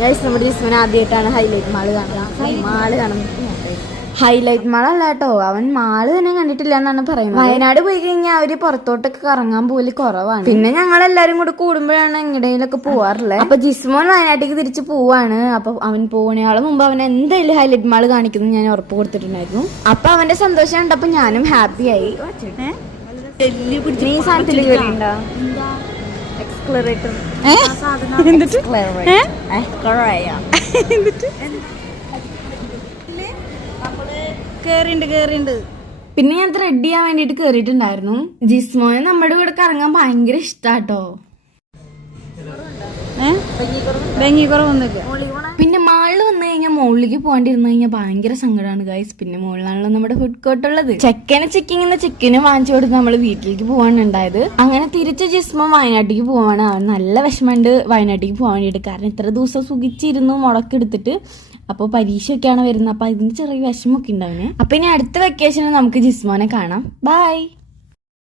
നമ്മുടെ ജിസ്മൻ ആദ്യമായിട്ടാണ് highlight mall കാണുന്നത്. ഹൈലൈറ്റ് മാളല്ല കേട്ടോ, അവൻ മാള് തന്നെ കണ്ടിട്ടില്ല എന്നാണ് പറയുന്നത്. വയനാട് പോയി കഴിഞ്ഞാൽ അവര് പുറത്തോട്ടൊക്കെ കറങ്ങാൻ പോലെ കുറവാണ്. പിന്നെ ഞങ്ങളെല്ലാരും കൂടെ കൂടുമ്പോഴാണ് എങ്ങടെയിലൊക്കെ പോവാറുള്ളത്. അപ്പൊ ജിസ്മോൻ വയനാട്ടിലേക്ക് തിരിച്ച് പോവാണ്. അപ്പൊ അവൻ പോണയാള് മുമ്പ് അവൻ എന്തായാലും ഹൈലൈറ്റ് മാള് കാണിക്കുന്നു ഞാൻ ഉറപ്പ് കൊടുത്തിട്ടുണ്ടായിരുന്നു. അപ്പൊ അവന്റെ സന്തോഷം കണ്ടപ്പോ ഞാനും ഹാപ്പി ആയി. നീ സാധനത്തിൽ കേറിണ്ടോ? പിന്നെ ഞാൻ റെഡി ചെയ്യാൻ വേണ്ടിട്ട് കേറിയിട്ടുണ്ടായിരുന്നു. ജിസ്മോനെ നമ്മുടെ കൂടെ കറങ്ങാൻ ഭയങ്കര ഇഷ്ടാട്ടോ. പിന്നെ മാളിൽ വന്നു കഴിഞ്ഞാൽ മുകളിലേക്ക് പോകാണ്ടിരുന്നു കഴിഞ്ഞാൽ ഭയങ്കര സങ്കടമാണ് ഗൈസ്. പിന്നെ മുകളിലാണല്ലോ നമ്മുടെ ഫുഡ് കോർട്ട് ഉള്ളത്. ചിക്കന് വാങ്ങിച്ചു കൊടുത്ത് നമ്മള് വീട്ടിലേക്ക് പോകാനുണ്ടായത്. അങ്ങനെ തിരിച്ച് ജിസ്മോ വയനാട്ടിലേക്ക് പോവാണ്. അവൻ നല്ല വിഷമമുണ്ട് വയനാട്ടിലേക്ക് പോകാൻ വേണ്ടിയിട്ട്. കാരണം ഇത്ര ദിവസം സുഖിച്ചിരുന്നു മുടക്കെടുത്തിട്ട്. അപ്പോൾ പരീക്ഷയൊക്കെയാണ് വരുന്നത്. അപ്പൊ അതിന് ചെറിയ വിഷമൊക്കെ ഉണ്ടാവിനെ. അപ്പൊ ഇനി അടുത്ത വെക്കേഷന് നമുക്ക് ജിസ്മോനെ കാണാം. ബൈ.